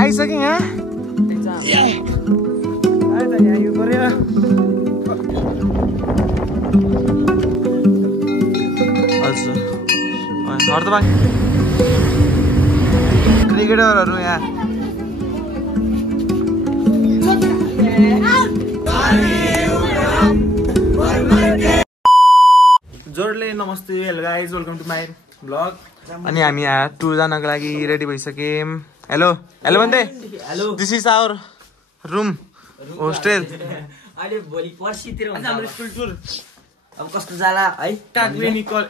आइसक्यो यहाँ हजुर क्रिकेटरहरू यहाँ जोडले नमस्ते hello guys welcome to my blog अनि हामी यहाँ टुर जानको लागि रेडी भइसक्यौँ हेलो हेलो भन्दै hello this is our room hostel अहिले भोलि पर्सितिर हुन्छ हाम्रो स्कुल टुर अब कस्तो जाला है कालिम्पोङ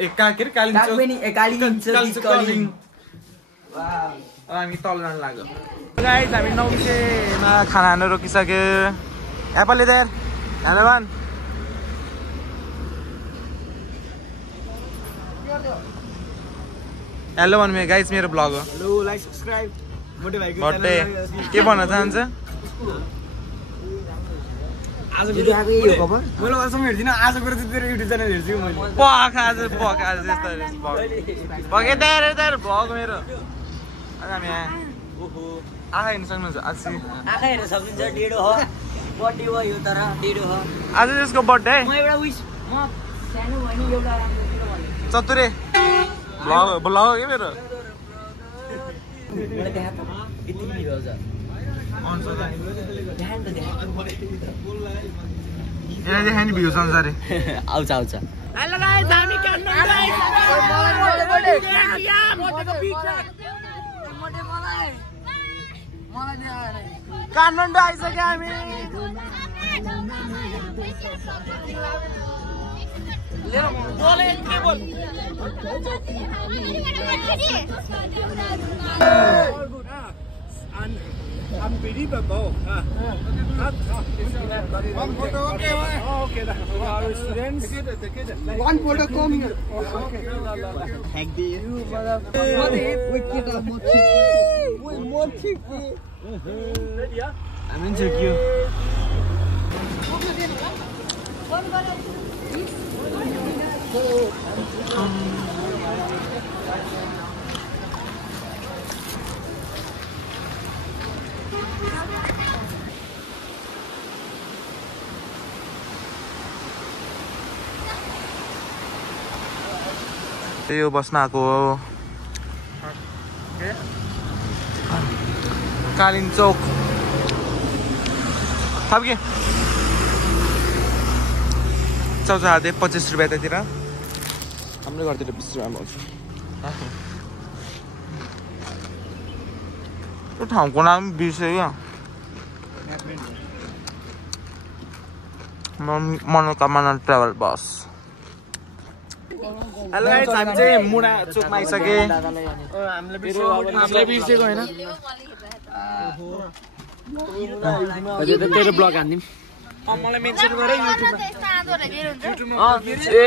हामी तल जान लाग्यो गाइज हामी 9 बजेमा खाना खान रोकिसक्यो एप्पल इधर धन्यवाद हेलो भन्नु गाइज मेरो ब्लग हो हेलो लाइक सब्स्क्राइब मोटे भाइको बर्थडे के भन्न चाहन्छ आज भिडियो आएको यही हो खबर मैले अझसम्म हेर्दिनँ आज गएर चाहिँ तेरो युट्युब च्यानल हेर्छु मैले पख आज यस्तो यता भ्लग मेरो आज हामी यहाँ ओहो आँखा हेर्न सक्नुहुन्छ आज आँखा हेर्न सक्नुहुन्छ डेढो हो बर्थडे हो यो तर डेढो हो आज त्यसको बर्थडे म एउटा विश म सानो भएँ नि एउटा राम्रो चतुरे ब्लग के मेरो मलाई देखा त यति भिडियो आउँछ यसलाई देखा नि भ्युज आउँछ अरे आउँछ आउँछ हेलो गाइस हामी काठमाडौँ आइसक्यो हामी Unbelievable. Okay. Our students. One photo come here. Okay. Thank you. I'm insecure. यो बस्न आएको हो कालिन चौक थप के चाउचा हाते 25 रुपियाँ त्यतिर हाम्रो घरतिर 20 रुपियाँ पाउँछ त्यो ठाउँको नाम बिर्सेँ मनोकामना ट्राभल बस हेलो गाइस हामी चाहिँ मुना चोकमा आइसके हामीले बिर्सेको हैन अझै त तेरो ब्लग हान्दिम मलाई मेन्सन गरे युट्युबमा ए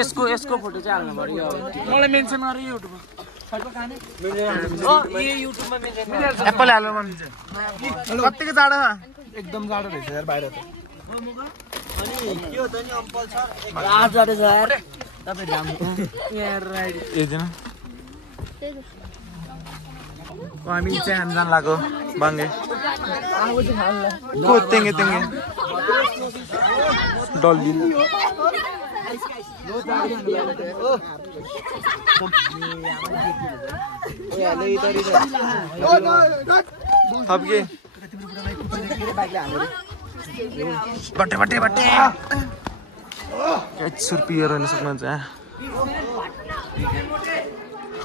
यसको फोटो चाहिँ हाल्नु पर्यो मलाई मेन्सन गरे युट्युबमा युट्युबमा मेन्सन एप्पल हाल्नु मन कतिको जाडो एकदम जाडो रहेछ यार बाहिर त अनि के हो त नि अम्पल सर आज जाडो छ यार तपाईँ राम्रो यार राइट एकजना हामी चाहिँ हामी जान लाग्यो बाङ्गे को तेङ्गे डल्ली थप के बट्टे छुर्पिएर हेर्न सक्नुहुन्छ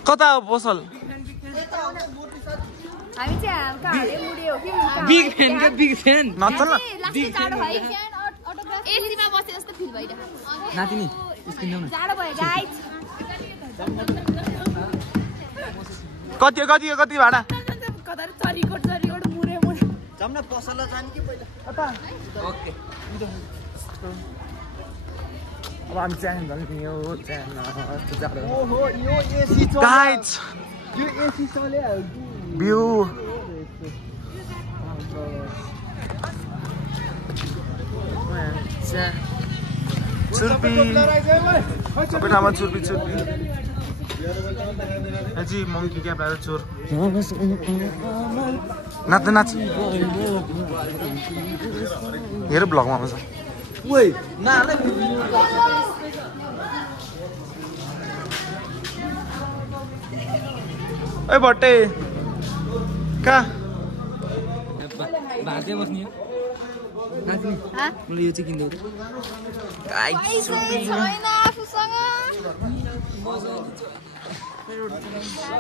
कता हो पसल बिग फ्यान नचल नातिनी कति भाडा जाम्न पसलमा जाने कि पहिला ओके अब हामी चाहिँ यो एसी चल्यो भ्यू छुर्पी सबै ठाउँमा छुर्पी जी मंकी क्याप लगाएर चोर नाच नाच हेर ब्लगमा आउँछ ओइ नाले ओइ भट्टे कहाँ भाते बस्ने नाच्ने मैले यो चाहिँ किन्दै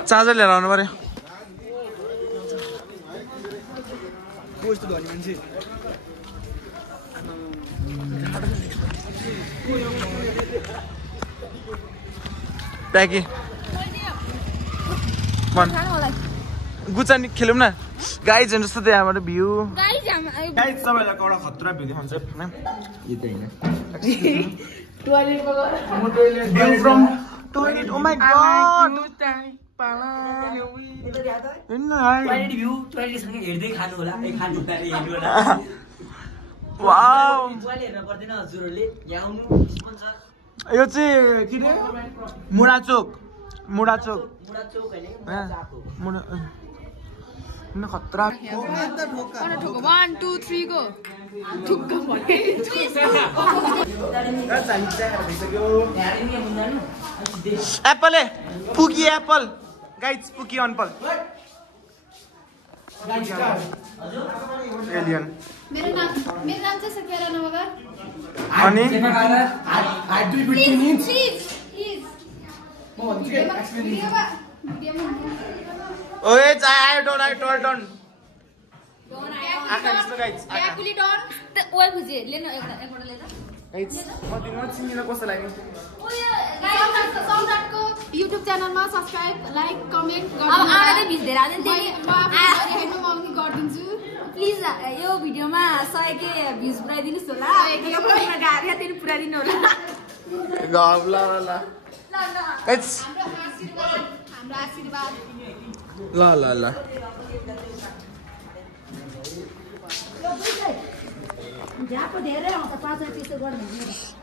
चार्जर लिएर आउनु पर्यो कस्तो धनी मान्छे प्याकी गुच्चा नि खेलौँ न गाइज हेर्नुहोस् त त्यहाँबाट भ्यू गाइज तपाईँलाई एउटा खतरा भ्यू देखाउँछ यो त हैन view from toilet oh my God हेर्दै खानु होला खानु वाउ हेर्न पर्दैन हजुरहरूले यहाँ आउनु यो चाहिँ के रे मुडाचोक मुडा चौक हैन मुडा खतरा 1 2 3 go ठुक्क भने एप्पल पुकी एप्पल गाइज पुकी अनपल एलियन मेरो नाम चाहिँ सकिरा नमगर अनि प्लिज ओए आयो डोन ब्याकुली डन ओए खुजे ले न एकबाट ले त गाइज म दिनमा चिनिन कस्तो लाग्यो सम्राटको युट्युब च्यानलमा सब्स्क्राइब लाइक कमेन्ट गर्नु अब आउँदै भिज धेरै आदैन त्यसले म गरिदिन्छु प्लिज यो भिडियोमा 100k भ्युज पुराइदिनुस् होला यो भिडियोमा गाह्रो त्यही पुराइदिनु होला गफ ल गाइज हाम्रो आशीर्वाद ल जाको धेरै आउँछ 5 रुपैयाँ गर्नु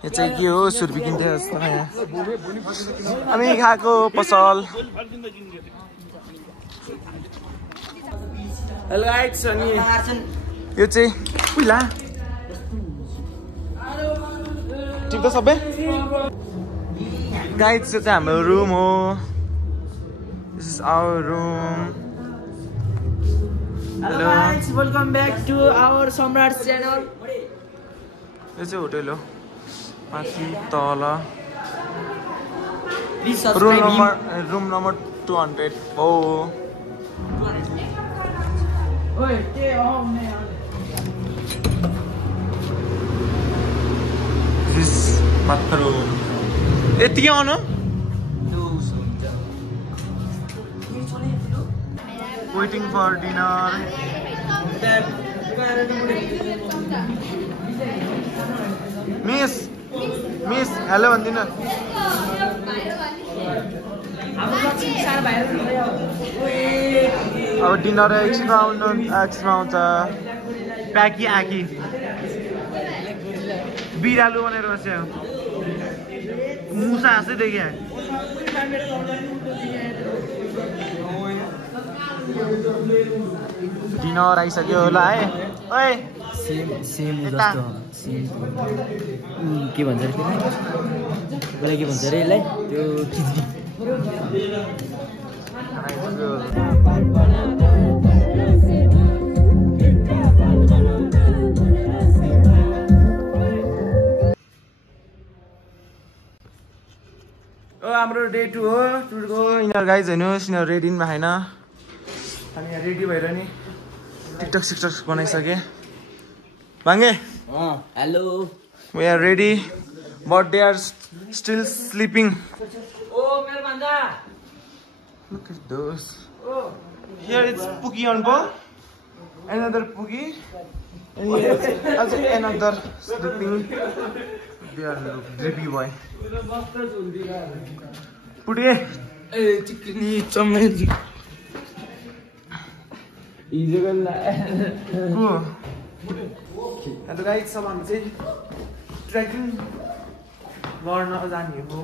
यो चाहिँ के हो सुर्पी किन्थे जस्तो हामी खाएको पसल हेलो गाइज अनि यो चाहिँ उइला ठिक त सबै गाइज यो चाहिँ हाम्रो रुम हो this is our room hello guys welcome back to our Samrat channel यो चाहिँ होटल हो माथि तल प्लिज रुम नम्बर 200 हो ओए के आउने दिस बाथरुम यति आउनु waiting for dinner miss hello भन्दिन अब डिनर एकछिनमा आउँछ प्याकी आकी बिरालु भनेर बस्यो मुसा हाँस्दै देखिया डिनर आइसक्यो होला है ओए सेम जस्तो सेम के भन्छ रे त्यसलाई के भन्छ रे यसलाई त्यो खिचडी हाम्रो डे 2 हो टुरको यिनीहरू गाइज हेर्नुहोस् यिनीहरू रेडी पनि भएन अनि यहाँ रेडी भएर नि टिकटक सिकटक बनाइसके भाङ्गे hello we are ready but they are still sleeping ओ मेरो भान्जा Look at those. Here it's Pookie on ball. Another Pookie. And here also another sleeping. They are drippy boy. Pookie. ए चिकनी चमेली हिजो गल्ला Cool. And the guys सब हामी चाहिँ trekking गर्न जाने हो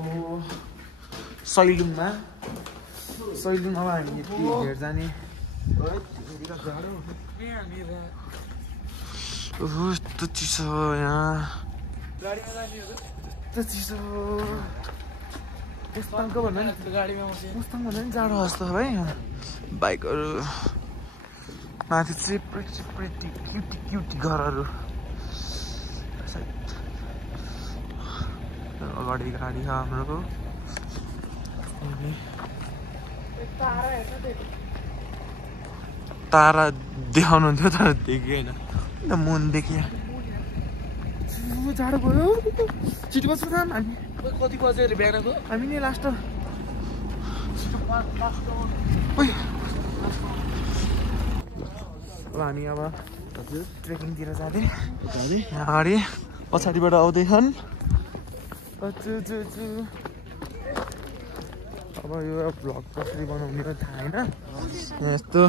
सैलुङमा अब हामी यति हेर जाने यस्तो चिसो यहाँ यस्तो चिसो मुस्ताङको भन्दा नि मुस्ताङ भन्दा नि जाडो जस्तो है बाइकहरू माथि चाहिँ प्रिटी क्युटी घरहरू अगाडि गाडी छ हाम्रो तारा देखाउनुहुन्थ्यो तर देखेन मुन देखियो जाडो भयो छिटो बस्छ हामी कति बजे अरे बिहानको हामी नि लास्ट अब हामी अब ट्रेकिङतिर जाँदै अगाडि पछाडिबाट आउँदैछन् अब यो भ्लग कसरी बनाउने थाहा छैन यस्तो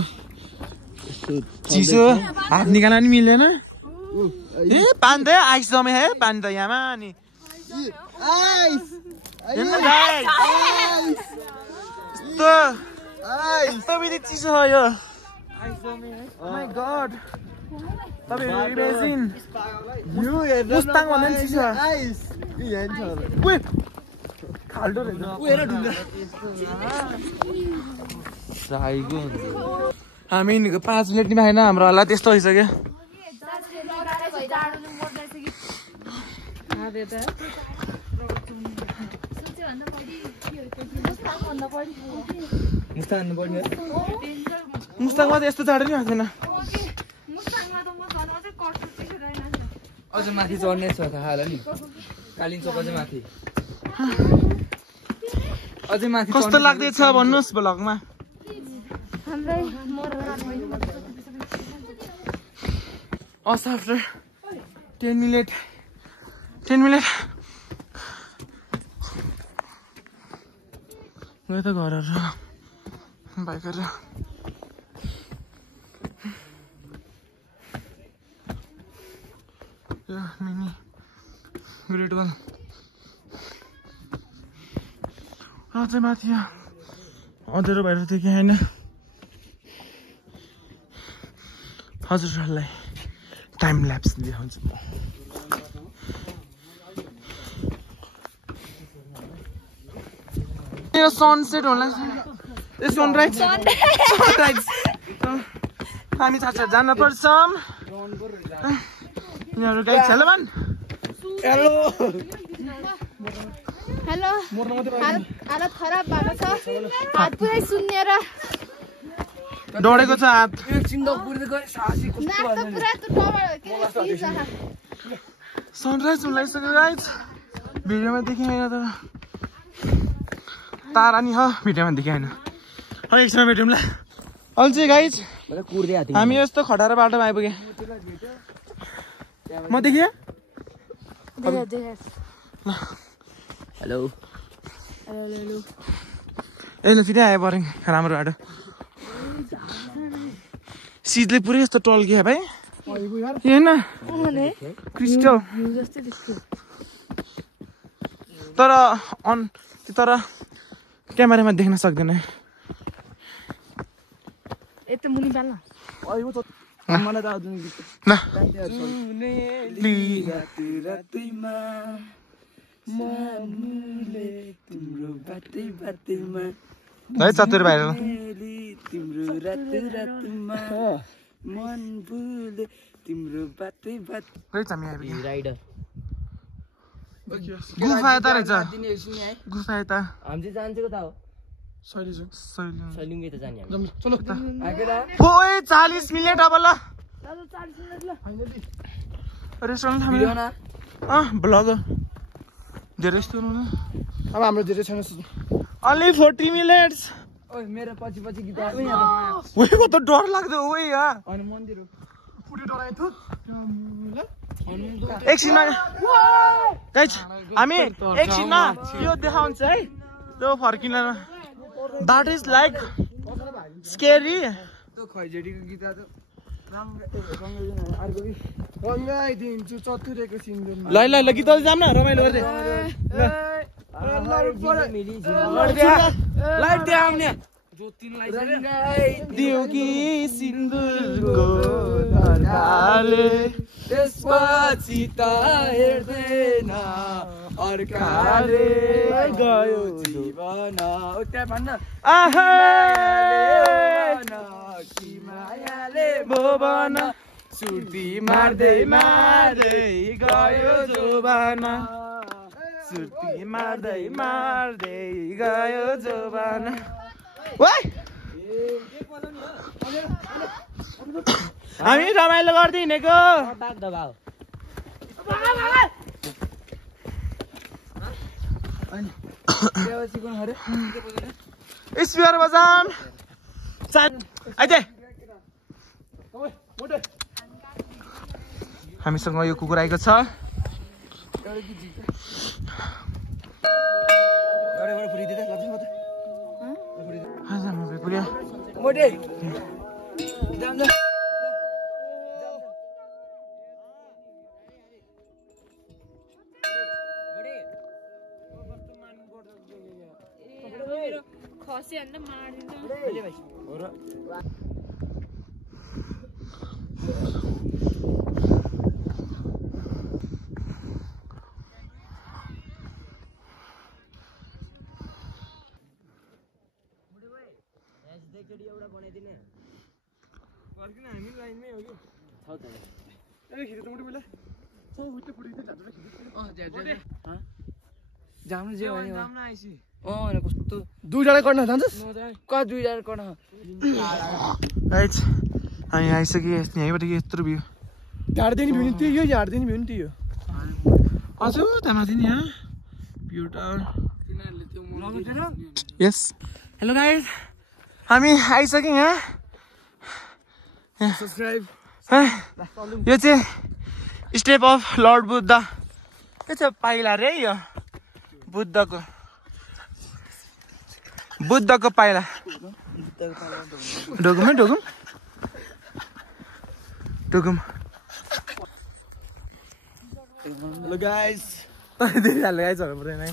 चिसो हात निकाल्न नि मिल्दैन ए पानी त आइस जमे है पानी त यहाँमा अनि यस्तो बित्ति चिसो हो यो माई गड तपाईँहरू इमेजिन मुस्ताङ भन्दा नि चिसो खाल्डो हामी 5 मिनट नि भएन हाम्रो हल्ला त्यस्तो भइसक्यो मुस्ताङमा त यस्तो जाडो नि भएको थिएन अझ माथि चढ्ने छ थाहा होला नि कालिङ चोक अझै माथि कस्तो लाग्दैछ भन्नुहोस् भ्लगमा आफ्टर 10 मिनट गयो त घरहरू बाइकहरू मिनी ग्रेड 1 अझै माथि अँध्यारो भएर थियो कि होइन हजुरहरूलाई टाइम ल्याप्स देखाउँछु म यो सनसेट होला सनराइज हामी छात्र जान पर्छ यिनीहरू गाइड छ ल भन् हेलो हालत खराब भएको छ हात पुरै सुन्नेर डढेको छ हात सनराइज हुन लागिसक्यो गाइज भिडियोमा देखाएन त तारा नि हो भिडियोमा देखाएन अनि एकछिनमा भेटौँ ल अहिले चाहिँ गाइज हामी यस्तो खटारो बाटोमा आइपुगेँ म देखियो हेलो ए फेरि आयो पऱ्यो राम्रो बाटो सिधले पुरै यस्तो टल्कियो भाइ होइन क्रिस्टल तर क्यामेरामा देख्न सक्दैन है चतुर भाइ गुफा यता रहेछ गुफा यता हामी चाहिँ जान्छेको त हो सैलिङ त जाने चलो 40 मिनट अब ल रेस्टुरेन्ट ब्लग धेरै जस्तो अब हाम्रो धेरै छैन only 40 minutes मेरो पछि गीत उहीको त डर लाग्दो ओइ यार अनि मन्दिर पुरै डराइथ्यो एकछिनमा गाइज हामी एकछिनमा यो देखाउँछ है त्यो फर्किन that is like scary त्यो खैजेडीको गीत त रंगाइदिन्छु चतुरेको सिन्दुर ल गीत जाम न रमाइलो गर्दै लाइट दे आउने दियो कि सिन्दुरको धर्काले त्यसपछि त हेर्दैन अर्काले गयो जीवन त्यहाँ भन्न कि मायाले भुवन सुर्ती मार्दै मार्दै गयो जोबाना सुर्ती मार्दै मार्दै गयो जोबाना हामी रमाइलो गर्दै हिँडेको स्पियर बजाम हामीसँग यो कुकुर आएको छ खसी अन्त मार्दिन्छ कस्तो दुईजना गर्न जान्छस् दुईजना गर्न हामी आइसक्यो यहीँबाट यत्रो भ्यू झार्दिने भ्यू नि त्यही हो झार्दिने भ्यू नि त्यही हो हजुर त्यहाँ माथि नि यहाँ भ्यू टावर यस हेलो गाइस हामी आइसक्यौँ यहाँ सब्सक्राइब यो चाहिँ स्टेप अफ लर्ड बुद्ध यो चाहिँ पाइला रे यो बुद्धको पाइला ढोकुम हेलो गाइस हाल्नु पर्दैन है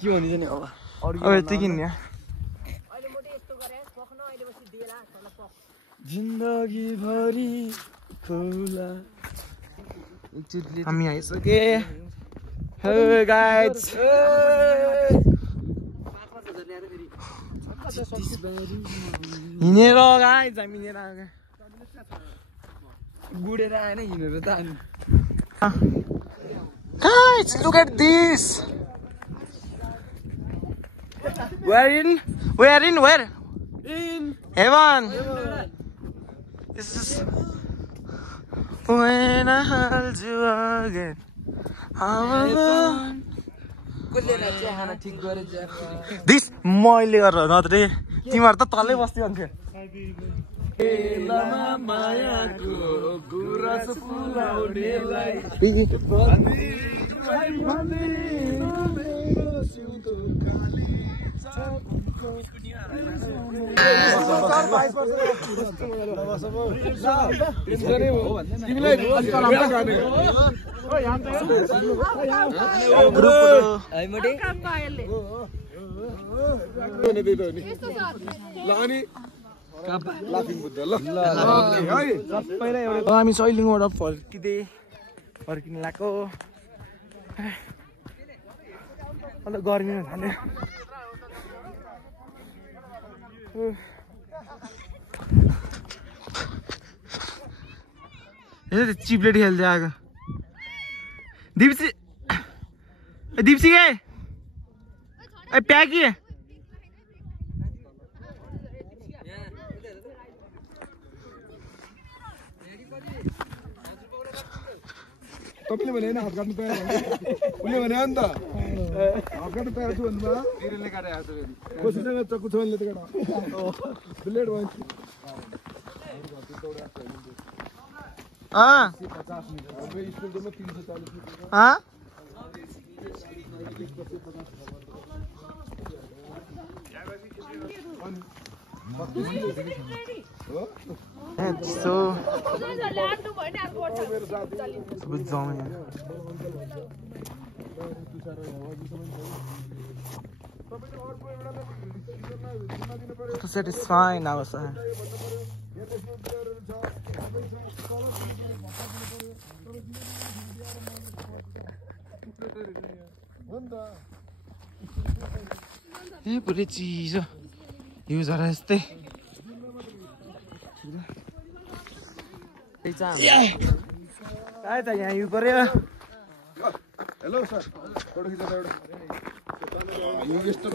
के भनिन्छ नि अब अब यति किन्ने जिन्दगी भरि खोला हामी आइसके हेलो गाइस हिँडेर गाइस हामी हिँडेर आएको गुडेर आएन हिँडेर त हामी Guys, look at this. Where? In heaven. This is when I hold you again. This मैले गरेर नत्र तिमीहरु त तलै बस्दै हुन्थ्यो हामी सैलिङबाट फर्किन लाग्यो अन्त गर्मी थाल्यो चिप्लेट खेल्दै आएको दिप्सी के प्याकी तपाईँले भने हात काट्नु पायो उसले भने नि त हात काट्नु पाएको छु भन्नुभयो बिरेलले काटे हात कसैसँग चक्कु छ भने त काट ब्लेड भन्छ कस्तो सेटिस्फाइङ आउँछ ए पुरै चिसो यो जरा यस्तै त यहाँ हिउँ पर्यो हेलो सर फोटो खिच्दा एउटा यो यस्तो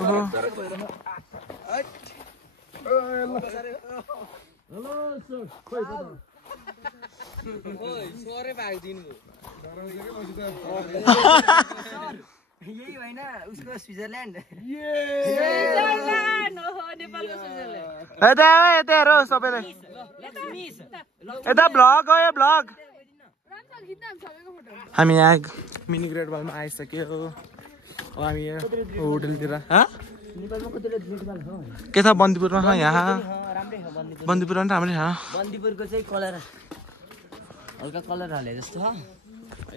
हेलो सर खोइ सरे भागिदिनु यही होइन उसको स्विजरल्यान्ड यता हेर सबैले यता भ्लग हो यो भ्लग हामी यहाँ मिनी ग्रेट बलमा आइसक्यो हामी होटलतिर के छ बन्दीपुरमा छ यहाँ बन्दीपुरमा पनि राम्रै छ बन्दीपुरको चाहिँ कलर हल्का कलर हाले जस्तो छ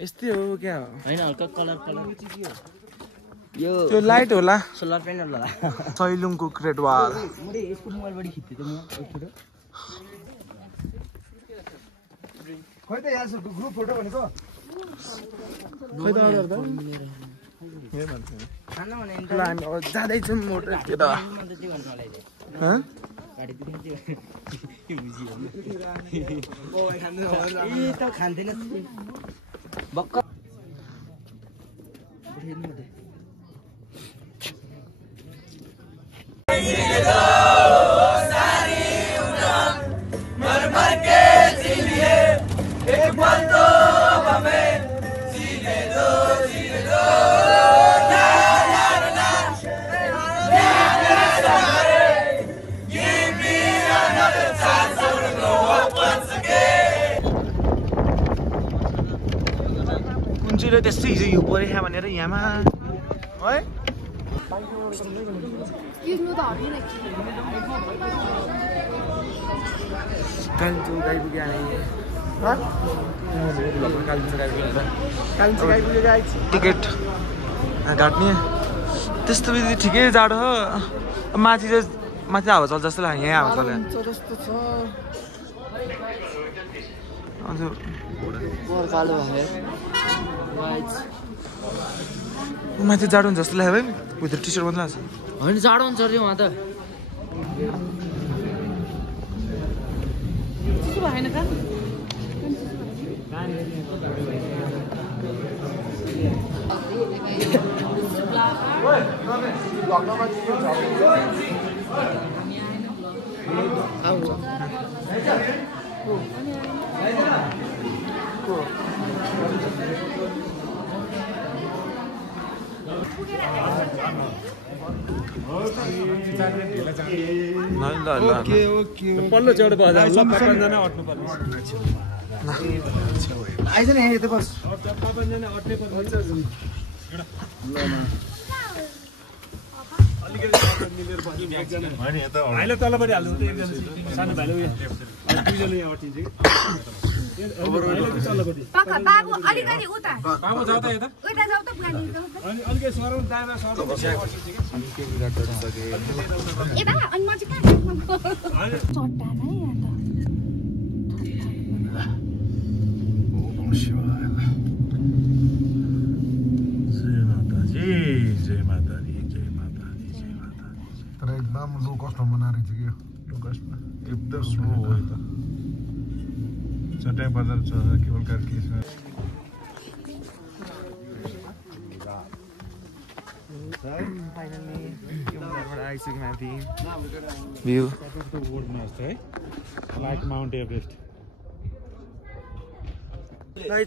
यस्तै हो क्या हो होइन हल्का कलर यो त्यो लाइट होला सोलर प्यानल होला सैलुङको ग्रेट वाल मैले यसको मोबाइलबाट खिच्थेँ त म एकचोटि खोइ त यहाँ ग्रुप फोटो भनेको खै त अर्डर त खाना भने हामी अब जाँदैछौँ मोटरतिर त खान्थेन बक्क कुन्चुले त्यस्तै हिजो हिउँ परेछ भनेर यहाँमा है कालिम्पोङ आइपुग्यो टिकट घाट्ने त्यस्तो विधि ठिकै जाडो हो माथि चाहिँ माथि हावा चल्छ जस्तो लाग्यो यहाँ हावा चल्यो हजुर कालो माथि जाडो हुन्छ जस्तो लाग्यो भाइ भित्र टी सर्ट मात्रै लाग्छ होइन जाडो हुन्छ अरे उहाँ त पल्लो चौडो बजार पाँचजना अट्नु पर्ने आइज नि यता बस पाँचजना अट्नै पर्छ भाइले तलपट्टि हाल्नु एकजना सानो भाइले दुईजना यहाँ अटिन्छ बाबु अलिकति उता बाबु जाऊ त यता उता जाऊ त पानी अनि अलिकति सरौ दाना सरौ ए बाबा अनि म चाहिँ कहाँ चट्टा नै यहाँ तर एकदम लो कस्टमा बनाएर चाहिँ के लो कस्टमा एकदम स्लो हो त चट्याङ बजार छ केवल कार के छ आइसक्यो माथि भ्यू है लाइक माउन्ट एभरेस्ट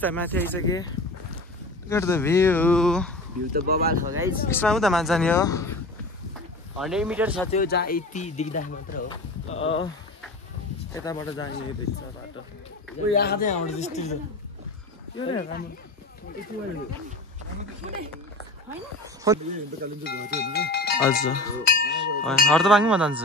त माथि आइसके गेट द भ्यू भ्यू त बबाल हो गाइस यसमा उता माथि जाने हो 100 मिटर छ त्यो जहाँ यति देख्दा मात्र हो यताबाट जाने देख्छ बाटो ओ यहाँ चाहिँ आउँछ त्यस्तो यो नै राम्रो हजुर हर्दबाङमा जान्छ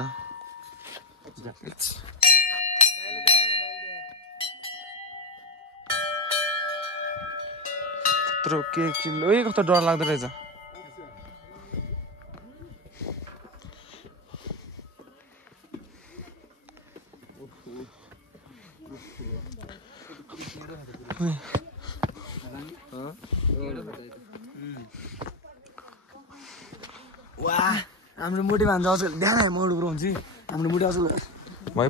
के किलो ए कस्तो डर लाग्दो रहेछ वाह हाम्रो मुठी भन्छ असल ध्यान मोड उब्रो हुन्छ हाम्रो मुठी असल भाइ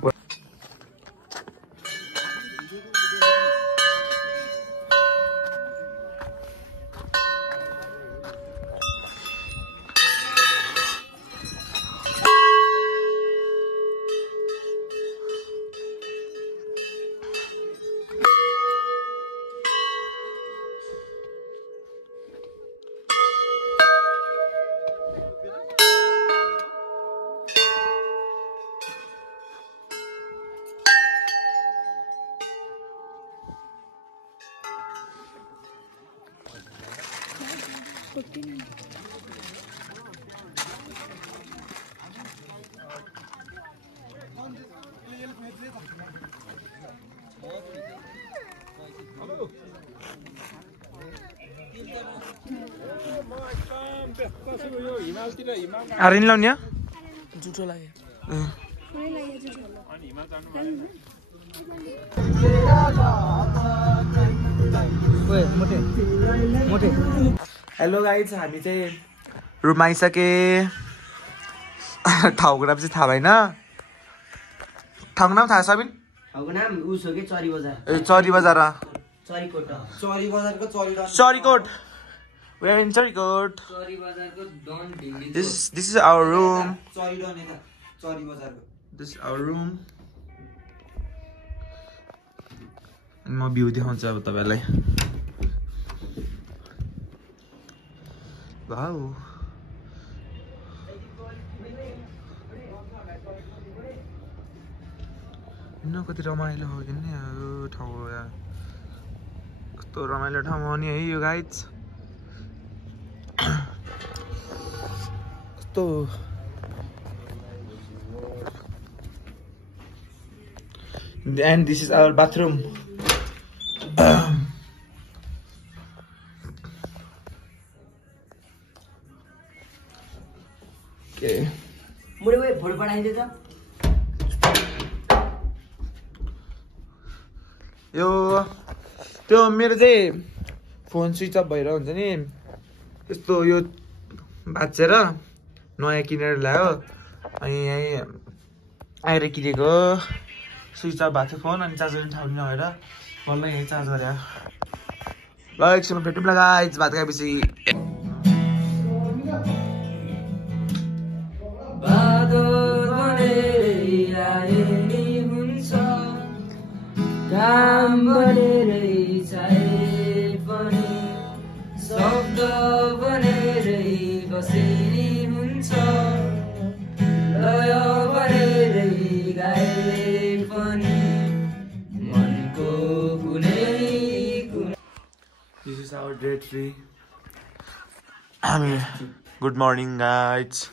आरिन लाउने जुठो लाग्यो हेलो गाइज हामी चाहिँ रुम आइसके ठाउँको नाम चाहिँ थाहा भएन ठाउँको नाम थाहा सबिन ठाउँको नाम उस हो कि चरी बजार ए चरी बजार चरीकोट चरी बजारको Charikot we are in Charikot Chari बजारको डन ढिङ्गी this is our room Chari डन यता चरी बजारको this is our room अनि म भ्यू देखाउँछु अब तपाईहरुलाई वाउ न कति रमाइलो हो किन यो ठाउँ हो यार कस्तो रमाइलो ठाउँ हो नि है यो गाइज कस्तो and this is our bathroom okay मुडे वे फोटो पठाइदिए त यो त्यो मेरो चाहिँ फोन स्विच अफ भएर हुन्छ नि यस्तो यो भाँचेर नयाँ किनेर ल्यायो अनि यहीँ आएर किनेको स्विच अफ भएको थियो फोन अनि चार्जर पनि ठाउँ नभएर बल्ल यहीँ चार्ज गरे ल एकछिनमा भेटौँ ल गाइज भात खाएपछि काम बनेरै चाहे पनि शब्द बनेरै बसेरी हुन्छ लय बनेरै गाए पनि मनको कुनै This is our day 3 good morning guys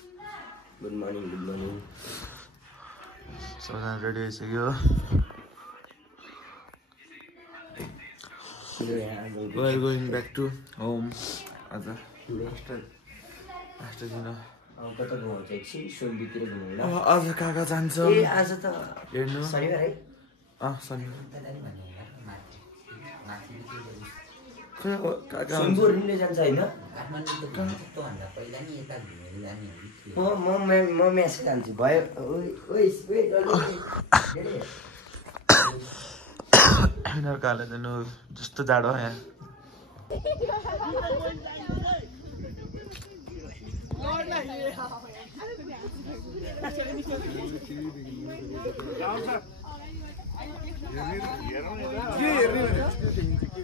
good morning सबैजना रेडी भइसक्यो We are going back to home आज लास्ट दिन कता घुमाउँछ एकछिन सोलबीतिर घुमाउनु आज काका जान्छ ए आज त हेर्नु शनिबार है शनिबार सोमपुर लिने जान्छ होइन म मेसेज हाल्छु भयो यिनीहरूको हालत हेर्नु जस्तो जाडो यहाँ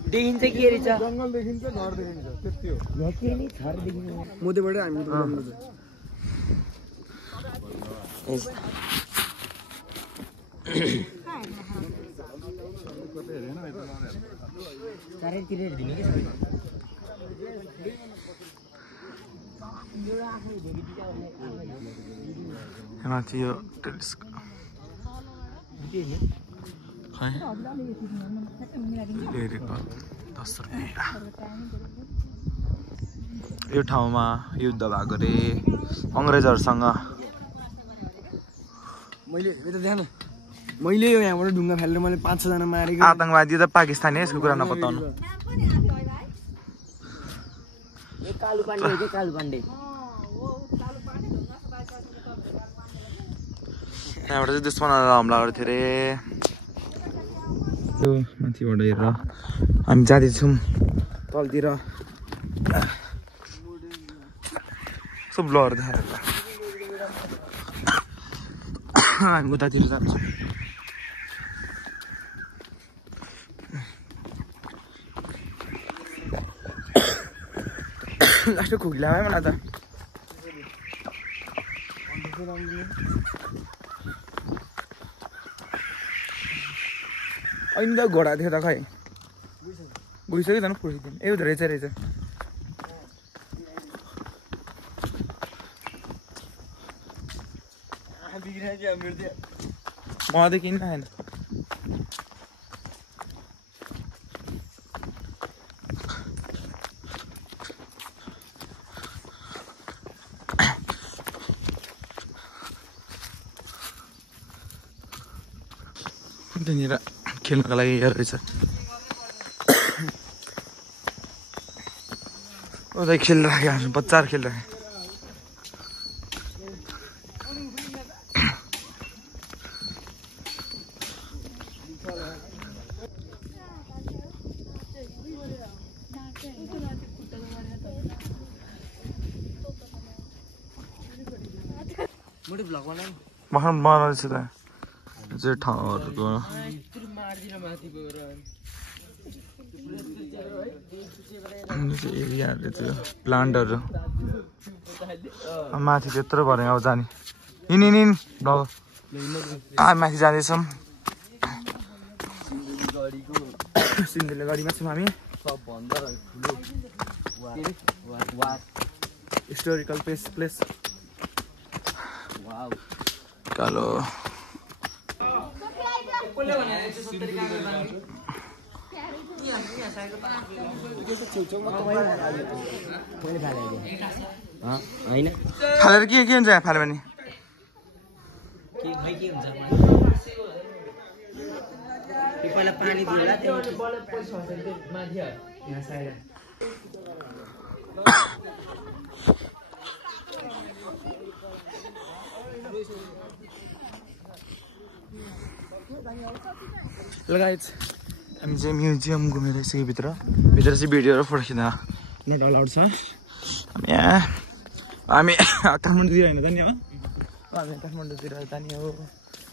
देखिन्छ के रहेछ जङ्गल देखिन्छ घर देखिन्छ त्यति हो मोदेबाट हामी चारैतिर हेरिदिनु कि यहाँ चाहिँ यो टेलिस्कोप खै हेरेको 10 रुपियाँ यो ठाउँमा युद्ध भएको रे अङ्ग्रेजहरूसँग मैले यता ध्यान मैले यो यहाँबाट ढुङ्गा फालेर मैले 5-6 जना मारेको आतंकवादी त पाकिस्तानी हो, यसको कुरा नपत्ताउनु। कालु पाण्डे हो के कालु पाण्डे यहाँबाट चाहिँ दुश्मनहरू हमला गर्थ्यो अरे। यो माथिबाट हेरेर हामी जाँदैछौँ तलतिर। सब ब्लर देखाएर हामी उतातिर जान्छौँ। लास्ट खुकी लाग्यो मलाई त। अहिले त घोडा थियो त खै गइसक्यो झन् फुर्सिदिनु ए उता रहेछ रहेछ। मलाई त किन आएन। त्यहाँनिर खेल्नको लागि हेरेर रहेछ। उता खेलिराखेको हामी बच्चाहरू खेलिराखेँ। भर्खर बनाउँदैछु त चाहिँ ठाउँहरूको एरियाहरू त्यो प्लान्टहरू माथि त्यत्रो भएर अब जाने यिन माथि जाँदैछौँ। सिन्धुली गाडीमा छौँ हामी। हिस्टोरिकल प्लेस कालो फालेर के हुन्छ यहाँ फाल्यो भने पहिला पानी दिला लगायत हामी चाहिँ म्युजियम घुमेर आइसक्यो। भित्र चाहिँ भिडियोहरू फोटो खिच्न नट अलाउड छ। हामी काठमाडौँतिर होइन त नि हो। हामी काठमाडौँतिर जाने हो।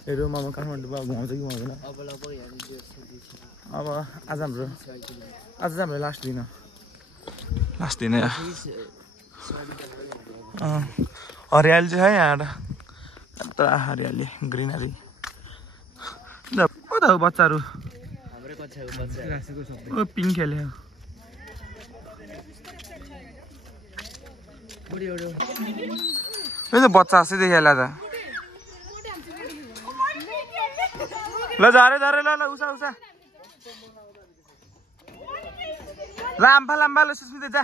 हेरौँ अब काठमाडौँमा घुमाउँछ कि घुमाउँदैन। अब आज हाम्रो लास्ट दिन हरियाली चाहिँ है यहाँ पुरा हरियाली ग्रिनरी। कता हो बच्चाहरू पिङ खेल्यो। बच्चा जस्तै देखिहाल्यो त। ल झरे ल उसा लाम्बा ल सुस्मिता जा।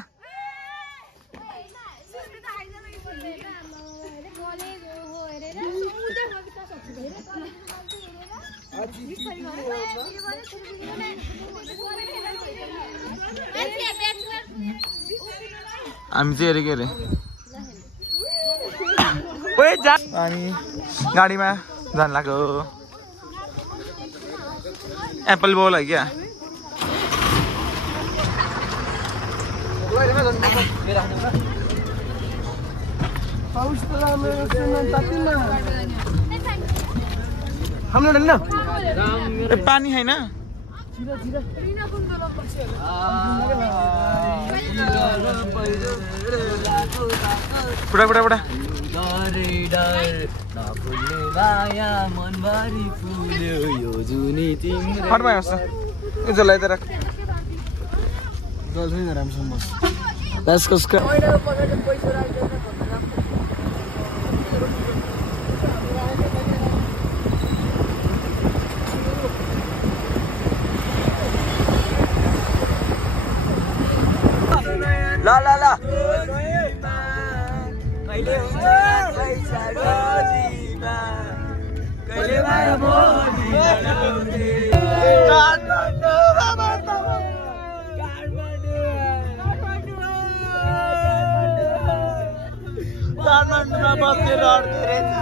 हामी चाहिँ हेरेको अरे हामी गाडीमा जानु लाग्यो। एप्पल बल है क्या। पानी छैन बुढा जसलाई त राख ला काठमाडौँमा बस्ने रहर धेरै छ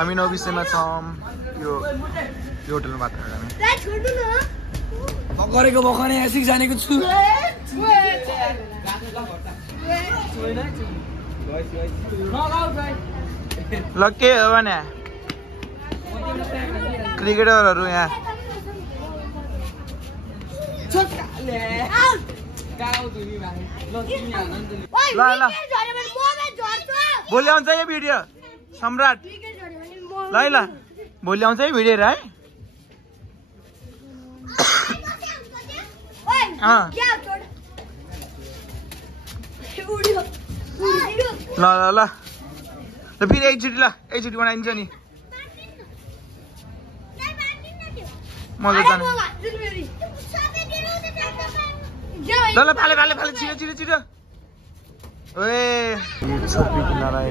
हामी 9 विषयमा छौँ यो होटलमा मात्र हामी गरेको बखने एसिक जानेको छु ल के हो भने क्रिकेटरहरू यहाँ ल ल भोलि आउँछ यो भिडियो सम्राट ल ल भोलि आउँछ है भिडियो है ल ल ल फेरि एकचोटि बनाइदिन्छ नि मजा जाने ल ल फाले छिटो ओए छुर्पी किन्न आए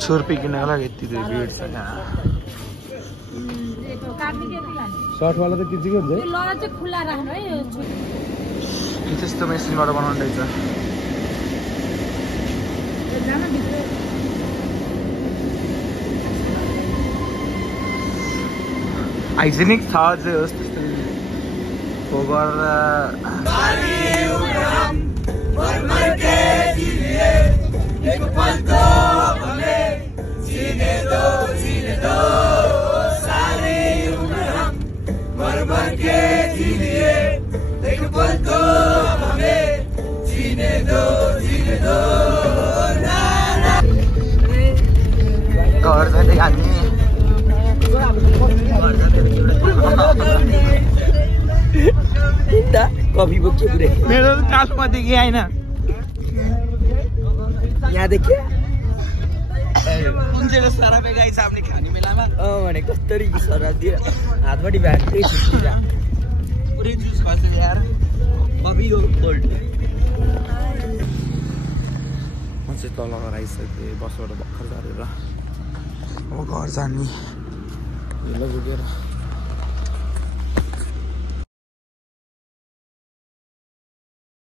छुर्पी किन्नको लागि यति भिड छ यहाँ सर्ट वाला त किच्ची के हुन्छ यो लरा चाहिँ खुला राख्नु है यो त्यस्तो मेसिनबाट बनाउनु रहेछ हाइजेनिक छ अझै होस् त्यस्तो हो घर जाँदै हामी कफी बोक्छु पुरै मेरो कालमा देखि आएन यहाँ देखियो कुन चाहिँ सराबे गाई सामने खाने बेलामा भने कस्तरी सराब दियो हातपट्टि भ्याट्रै छुट्टिन्छ पुरै जुस खस्यो यार कफी हो कोल्ड म चाहिँ तल आइसकेँ बसबाट भर्खर गरेर अब घर जाने ल पुगेर